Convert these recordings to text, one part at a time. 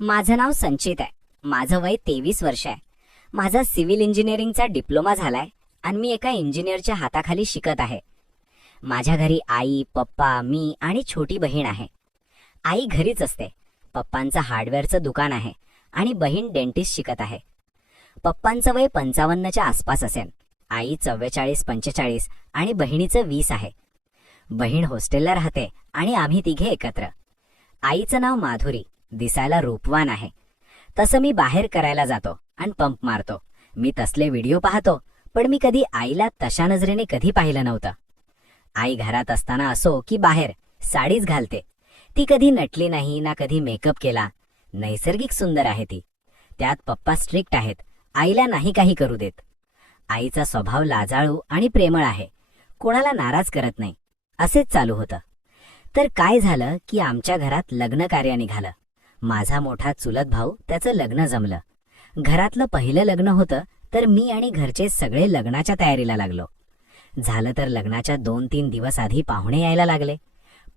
माझं नाव संचित आहे. माझं वय 23 वर्ष आहे. माझा सिव्हिल इंजिनिअरिंगचा डिप्लोमा झालाय आणि मी एका इंजिनिअरच्या हाताखाली शिकत आहे. माझ्या घरी आई, पप्पा, मी आणि छोटी बहीण आहे. आई घरीच असते. पप्पांचं हार्डवेअरचं दुकान आहे आणि बहीण डेंटिस्ट शिकत आहे. पप्पांचं वय 55च्या आसपास असेल. आई 44-45 आणि बहिणीचं 20 आहे. बहीण हॉस्टेलला राहते आणि आम्ही तिघे एकत्र. आईचं नाव माधुरी. दिसायला रूपवान आहे. तसं मी बाहेर करायला जातो आणि पंप मारतो. मी तसले व्हिडिओ पाहतो, पण मी कधी आईला तशा नजरेने कधी पाहिलं नव्हतं. आई घरात असताना असो की बाहेर साडीच घालते. ती कधी नटली नाही ना कधी मेकअप केला. नैसर्गिक सुंदर आहे ती. त्यात पप्पा स्ट्रिक्ट आहेत. आईला नाही काही करू देत. आईचा स्वभाव लाजाळू आणि प्रेमळ आहे. कोणाला नाराज करत नाही. असेच चालू होतं. तर काय झालं की आमच्या घरात लग्न कार्य निघालं. माझा मोठा चुलत भाऊ, त्याचं लग्न जमलं. घरातलं पहिलं लग्न होतं, तर मी आणि घरचे सगळे लग्नाच्या तयारीला लागलो. झालं तर लग्नाच्या 2-3 दिवस आधी पाहुणे यायला लागले.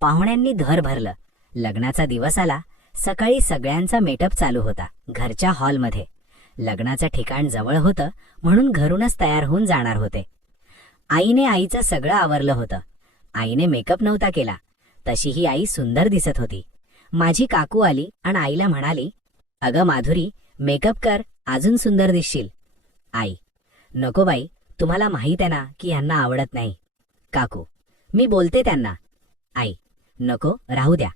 पाहुण्यांनी घर भरलं. लग्नाचा दिवस आला. सकाळी सगळ्यांचा मेटअप चालू होता घरच्या हॉलमध्ये. लग्नाचं ठिकाण जवळ होतं म्हणून घरूनच तयार होऊन जाणार होते. आईने आईचं सगळं आवरलं होतं. आईने मेकअप नव्हता केला, तशीही आई सुंदर दिसत होती. माझी काकू आली आणि आईला म्हणाली, "अगं माधुरी, मेकअप कर, अजून सुंदर दिसशील." आई: "नको बाई, तुम्हाला माहीत आहे ना की ह्यांना आवडत नाही." काकू: "मी बोलते त्यांना." आई: "नको, राहू द्या."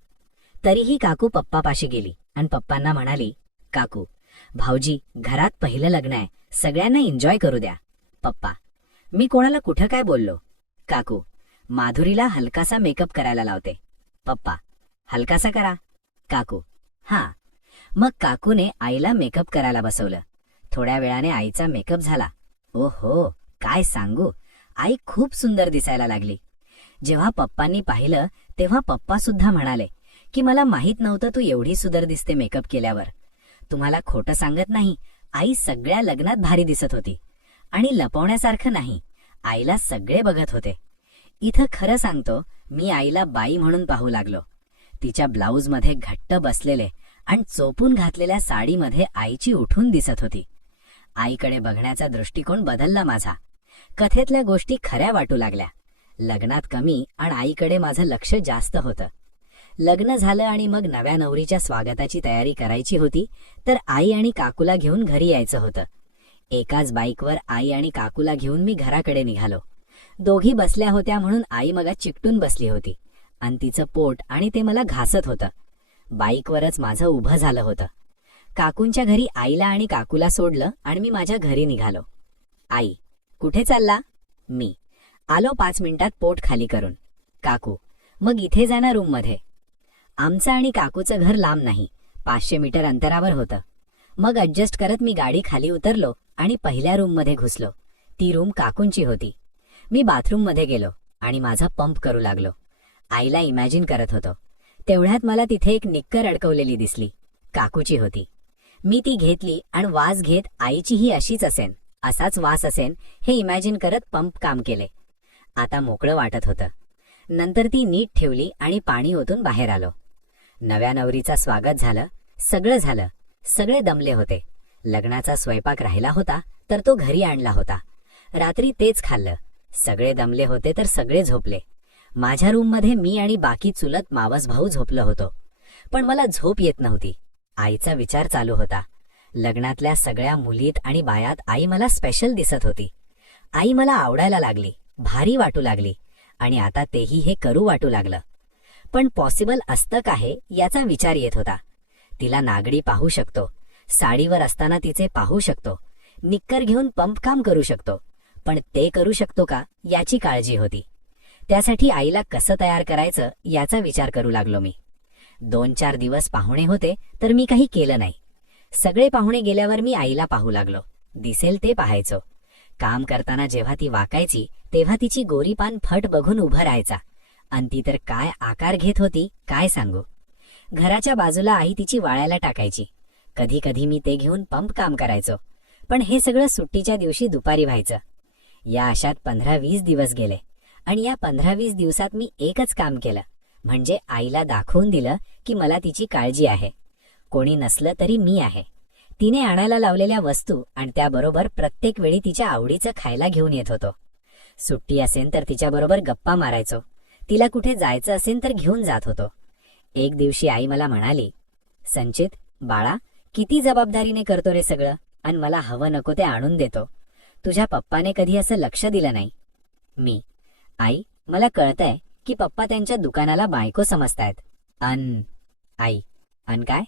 तरीही काकू पप्पापाशी गेली आणि पप्पांना म्हणाली, "काकू, भाऊजी, घरात पहिलं लग्न आहे, सगळ्यांना एन्जॉय करू द्या." पप्पा: "मी कोणाला कुठं काय बोललो?" काकू: "माधुरीला हलकासा मेकअप करायला लावते." पप्पा: "हलकासा करा." काकू: "हां." मग काकूने आईला मेकअप करायला बसवलं. थोड्या वेळाने आईचा मेकअप झाला. ओहो, काय सांगू, आई खूप सुंदर दिसायला लागली. जेव्हा पप्पांनी पाहिलं तेव्हा पप्पा सुद्धा म्हणाले की मला माहीत नव्हतं तू एवढी सुंदर दिसते मेकअप केल्यावर. तुम्हाला खोटं सांगत नाही, आई सगळ्या लग्नात भारी दिसत होती. आणि लपवण्यासारखं नाही, आईला सगळे बघत होते. इथं खरं सांगतो, मी आईला बाई म्हणून पाहू लागलो. तिच्या ब्लाऊजमध्ये घट्ट बसलेले आणि चोपून घातलेल्या साडीमध्ये आईची उठून दिसत होती. आईकडे बघण्याचा दृष्टिकोन बदलला माझा. कथेतल्या गोष्टी खऱ्या वाटू लागल्या. लग्नात कमी आणि आईकडे माझं लक्ष जास्त होतं. लग्न झालं आणि मग नव्या नवरीच्या स्वागताची तयारी करायची होती, तर आई आणि काकूला घेऊन घरी यायचं होतं. एकाच बाईकवर आई आणि काकूला घेऊन मी घराकडे निघालो. दोघी बसल्या होत्या म्हणून आई मगा चिकटून बसली होती आणि तिचं पोट आणि ते मला घासत होतं. बाईकवरच माझं उभं झालं होतं. काकूंच्या घरी आईला आणि काकूला सोडलं आणि मी माझ्या घरी निघालो. आई: "कुठे चालला?" मी: "आलो 5 मिनिटात पोट खाली करून." काकू: "मग इथे जा ना रूममध्ये." आमचं आणि काकूचं घर लांब नाही, 500 मीटर अंतरावर होतं. मग ॲडजस्ट करत मी गाडी खाली उतरलो आणि पहिल्या रूममध्ये घुसलो. ती रूम काकूंची होती. मी बाथरूममध्ये गेलो आणि माझा पंप करू लागलो. आईला इमॅजिन करत होतो. तेवढ्यात मला तिथे एक निक्कर अडकवलेली दिसली. काकूची होती. मी ती घेतली आणि वास घेत आईचीही अशीच असेन, असाच वास असेन हे इमॅजिन करत पंप काम केले. आता मोकळं वाटत होतं. नंतर ती नीट ठेवली आणि पाणी ओतून बाहेर आलो. नव्या नवरीचा स्वागत झालं. सगळं झालं. सगळे दमले होते. लग्नाचा स्वयंपाक राहिला होता तर तो घरी आणला होता. रात्री तेच खाल्लं. सगळे दमले होते तर सगळे झोपले. माझ्या रूममध्ये मी आणि बाकी चुलत मावस भाऊ झोपलो होतो. पण मला झोप येत नव्हती. आईचा विचार चालू होता. लग्नातल्या सगळ्या मुलीत आणि बायात आई मला स्पेशल दिसत होती. आई मला आवडायला लागली, भारी वाटू लागली आणि आता तेही हे करू वाटू लागलं. पण पॉसिबल असतं का हे याचा विचार येत होता. तिला नागडी पाहू शकतो, साडीवर असताना तिचे पाहू शकतो, निक्कर घेऊन पंप काम करू शकतो, पण ते करू शकतो का याची काळजी होती. त्यासाठी आईला कसं तयार करायचं याचा विचार करू लागलो मी. 2-4 दिवस पाहुणे होते तर मी काही केलं नाही. सगळे पाहुणे गेल्यावर मी आईला पाहू लागलो. दिसेल ते पाहायचो. काम करताना जेव्हा ती वाकायची तेव्हा तिची गोरी पान फट बघून उभं राहायचा. आणि ती तर काय आकार घेत होती काय सांगू. घराच्या बाजूला आई तिची वाळायला टाकायची. कधी कधी मी ते घेऊन पंप काम करायचो. पण हे सगळं सुट्टीच्या दिवशी दुपारी व्हायचं. या अशात 15-20 दिवस गेले आणि या 15-20 दिवसात मी एकच काम केलं, म्हणजे आईला दाखवून दिलं की मला तिची काळजी आहे. कोणी नसलं तरी मी आहे. तिने आणायला लावलेल्या वस्तू आणि त्याबरोबर प्रत्येक वेळी तिच्या आवडीचं खायला घेऊन येत होतो. सुट्टी असेल तर तिच्याबरोबर गप्पा मारायचो. तिला कुठे जायचं असेल तर घेऊन जात होतो. एक दिवशी आई मला म्हणाली, संचित बाळा, किती जबाबदारीने करतो रे सगळं, आणि मला हवं नको ते आणून देतो. तुझ्या पप्पाने कधी असं लक्ष दिलं नाही. मी, आई, मला कळतंय की पप्पा त्यांच्या दुकानाला बायको समजतायत. आई, काय?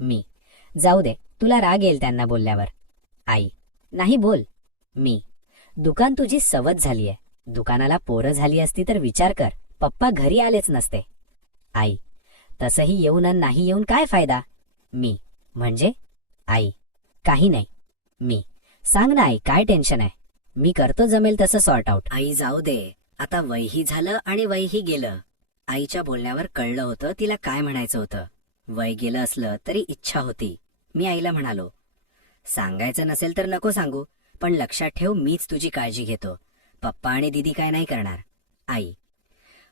मी, जाऊ दे, तुला राग येईल त्यांना बोलल्यावर. आई, नाही बोल. मी, दुकान तुझी सवत झालीये. दुकानाला पोरं झाली असती तर विचार कर, पप्पा घरी आलेच नसते. आई, तसंही येऊन आणि नाही येऊन काय फायदा? मी, म्हणजे? आई, काही नाही. मी, सांग ना आई, काय टेन्शन आहे? मी करतो जमेल तसं सॉर्ट आउट. आई, जाऊ दे, आता वयही झालं आणि वयही गेलं. आईच्या बोलण्यावर कळलं होतं तिला काय म्हणायचं होतं. वय गेलं असलं तरी इच्छा होती. मी आईला म्हणालो, सांगायचं नसेल तर नको सांगू, पण लक्षात ठेव, मीच तुझी काळजी घेतो. पप्पा आणि दीदी काय नाही करणार. आई,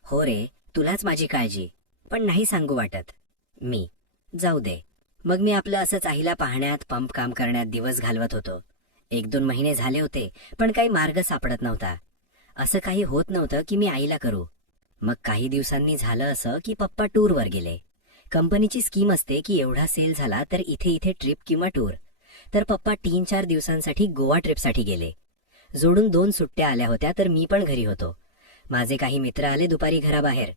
हो रे, तुलाच माझी काळजी, पण नाही सांगू वाटत. मी, जाऊ दे. मग मी आपलं असंच आईला पाहण्यात, पंप काम करण्यात दिवस घालवत होतो. 1-2 महिने झाले होते, पण काही मार्ग सापडत नव्हता. असं काही होत नव्हतं की मी आईला करू. मग काही दिवसांनी झालं असं की पप्पा टूरवर गेले. कंपनीची स्कीम असते की एवढा सेल झाला तर इथे इथे ट्रिप किंवा टूर. तर पप्पा 3-4 दिवसांसाठी गोवा ट्रिपसाठी गेले. जोडून 2 सुट्ट्या आल्या होत्या, तर मी पण घरी होतो. माझे काही मित्र आले दुपारी घराबाहेर.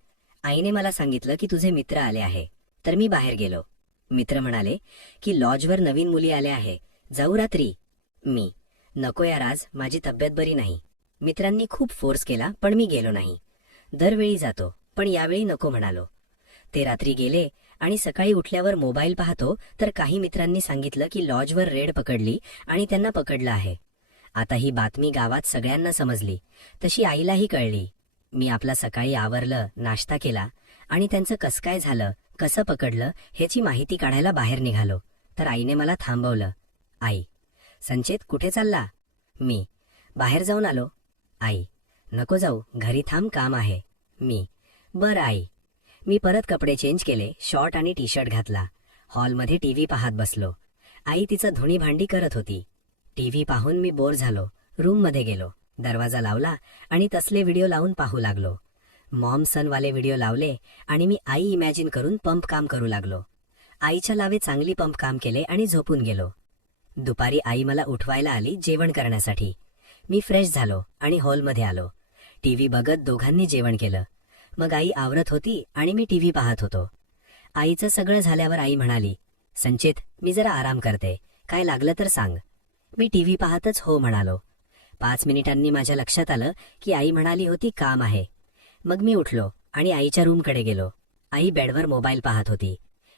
आईने मला सांगितलं की तुझे मित्र आले आहे. तर मी बाहेर गेलो. मित्र म्हणाले की लॉजवर नवीन मुली आल्या आहे, जाऊ रात्री. मी, नको यार, आज माझी तब्येत बरी नाही. मित्रांनी खूप फोर्स केला पण मी गेलो नाही. दरवेळी जातो, पण यावेळी नको म्हणालो. ते रात्री गेले आणि सकाळी उठल्यावर मोबाईल पाहतो तर काही मित्रांनी सांगितलं की लॉजवर रेड पकडली आणि त्यांना पकडलं आहे. आता ही बातमी गावात सगळ्यांना समजली, तशी आईलाही कळली. मी आपला सकाळी आवरलं, नाश्ता केला आणि त्यांचं कसं काय झालं, कसं पकडलं ह्याची माहिती काढायला बाहेर निघालो. तर आईने मला थांबवलं. आई, संचित कुठे चालला? मी, बाहेर जाऊन आलो. आई, नको जाऊ, घरी थांब, काम आहे. मी, बरं आई. मी परत कपडे चेंज केले, शॉर्ट आणि टी शर्ट घातला. हॉलमध्ये टीव्ही पाहत बसलो. आई तिचं धुणी भांडी करत होती. टीव्ही पाहून मी बोर झालो. रूममध्ये गेलो, दरवाजा लावला आणि तसले व्हिडिओ लावून पाहू लागलो. मॉम सनवाले व्हिडिओ लावले आणि मी आई इमॅजिन करून पंप काम करू लागलो. आईच्या लावे चांगली पंप काम केले आणि झोपून गेलो. दुपारी आई मला उठवायला आली जेवण करण्यासाठी. मी फ्रेश झालो आणि हॉलमध्ये आलो. टीव्ही बघत दोघांनी जेवण केलं. मग आई आवरत होती आणि मी टीव्ही पाहत होतो. आईचं सगळं झाल्यावर आई म्हणाली, संचित, मी जरा आराम करते, काय लागलं तर सांग. मी टीव्ही पाहतच हो म्हणालो. 5 मिनिटांनी माझ्या लक्षात आलं की आई म्हणाली होती काम आहे. मग मी उठलो आणि आईच्या रूमकडे गेलो. आई बेडवर मोबाईल पाहत होती.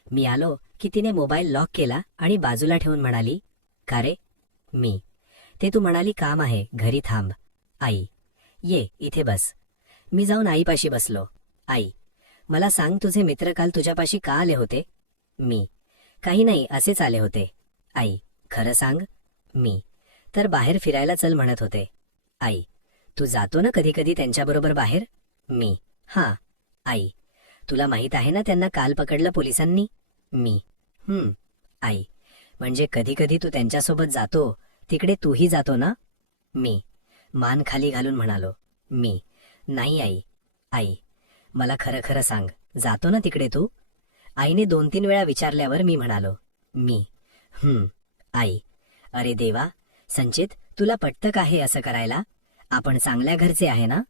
मी आलो की तिने मोबाईल लॉक केला आणि बाजूला ठेवून म्हणाली, का रे? मी, ते तू म्हणाली काम आहे, घरी थांब. आई, ये इथे बस. मी जाऊन आईपाशी बसलो. आई, मला सांग, तुझे मित्र काल तुझ्यापाशी का आले होते? मी, काही नाही, असेच आले होते. आई, खरं सांग. मी, तर बाहेर फिरायला चल म्हणत होते. आई, तू जातो ना कधी कधी त्यांच्याबरोबर बाहेर? मी, हां. आई, तुला माहित आहे ना त्यांना काल पकडलं पोलिसांनी? मी, आई, म्हणजे कधी कधी तू त्यांच्यासोबत जातो, तिकडे तूही जातो ना? मी, मान खाली घालून म्हणालो. मी, नाही आई. आई, मला खरं खरं सांग, जातो ना तिकडे तू? आईने 2-3 वेळा विचारल्यावर मी म्हणालो. मी, आई, अरे देवा, संचित, तुला पटतं का हे असं करायला? आपण चांगल्या घरचे आहे ना?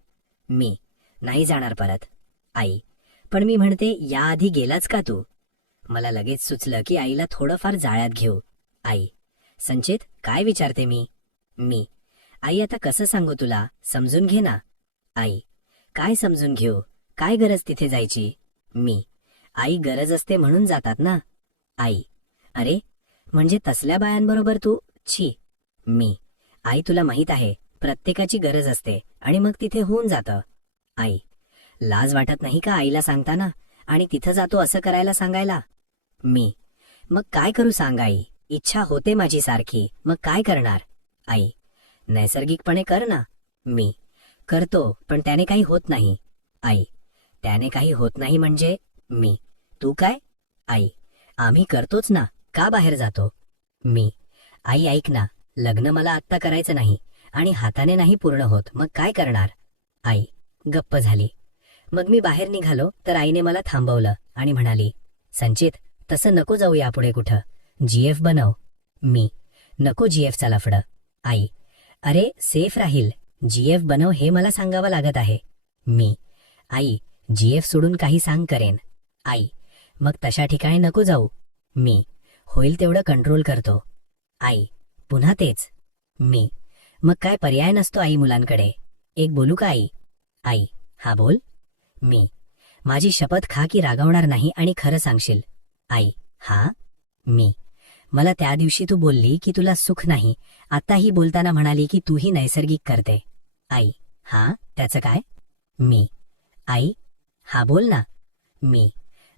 मी, नाही जाणार परत. आई, पण मी म्हणते, याआधी गेलाच का तू? मला लगेच सुचलं की आईला थोडंफार जाळ्यात घेऊ. आई, संचित, काय विचारते मी? मी, आई, आता कसं सांगू तुला, समजून घे ना. आई, काय समजून घेऊ, काय गरज तिथे जायची? मी, आई, गरज असते म्हणून जातात ना. आई, अरे, म्हणजे तसल्या बायांबरोबर तू? छी. मी, आई, तुला माहित आहे, प्रत्येकाची गरज असते आणि मग तिथे होऊन जातं. आई, लाज वाटत नाही का आईला सांगताना, आणि तिथं जातो असं करायला सांगायला? मी, मग काय करू सांग आई, इच्छा होते माझी सारखी, मग काय करणार? आई, नैसर्गिकपणे कर ना. मी, करतो, पण त्याने काही होत नाही. आई, त्याने काही होत नाही म्हणजे? मी, तू काय? आई, आम्ही करतोच ना, का बाहेर जातो? मी, आई ऐक ना, लग्न मला आत्ता करायचं नाही आणि हाताने नाही पूर्ण होत, मग काय करणार? आई गप्प झाली. मग मी बाहेर निघालो तर आईने मला थांबवलं आणि म्हणाली, संचित, तसं नको जाऊ यापुढे कुठं, जीएफ बनव. मी, नको जीएफचा लफडं. आई, अरे सेफ राहील, जीएफ बनव हे मला सांगावं लागत आहे. मी, आई, जीएफ सोडून काही सांग करेन. आई, मग तशा ठिकाणी नको जाऊ. मी, होईल तेवढं कंट्रोल करतो. आई, पुन्हा तेच. मी, मग काय पर्याय नसतो आई मुलांकडे. एक बोलू का आई? आई, हा बोल. मी, माझी शपथ खा की रागावणार नाही आणि खरं सांगशील. आई, हा. मी, मला त्या दिवशी तू बोलली की तुला सुख नाही, आताही बोलताना म्हणाली की तूही नैसर्गिक करते. आई, हा, त्याचं काय? मी, आई, हा बोल ना. मी,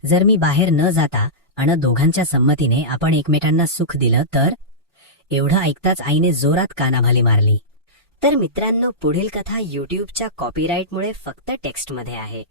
जर मी बाहेर न जाता आणि दोघांच्या संमतीने आपण एकमेकांना सुख दिलं तर? एवढं ऐकताच आईने जोरात कानाभाली मारली. तर मित्रांनो, पुढील कथा यूट्यूबच्या कॉपीराईटमुळे फक्त टेक्स्टमध्ये आहे.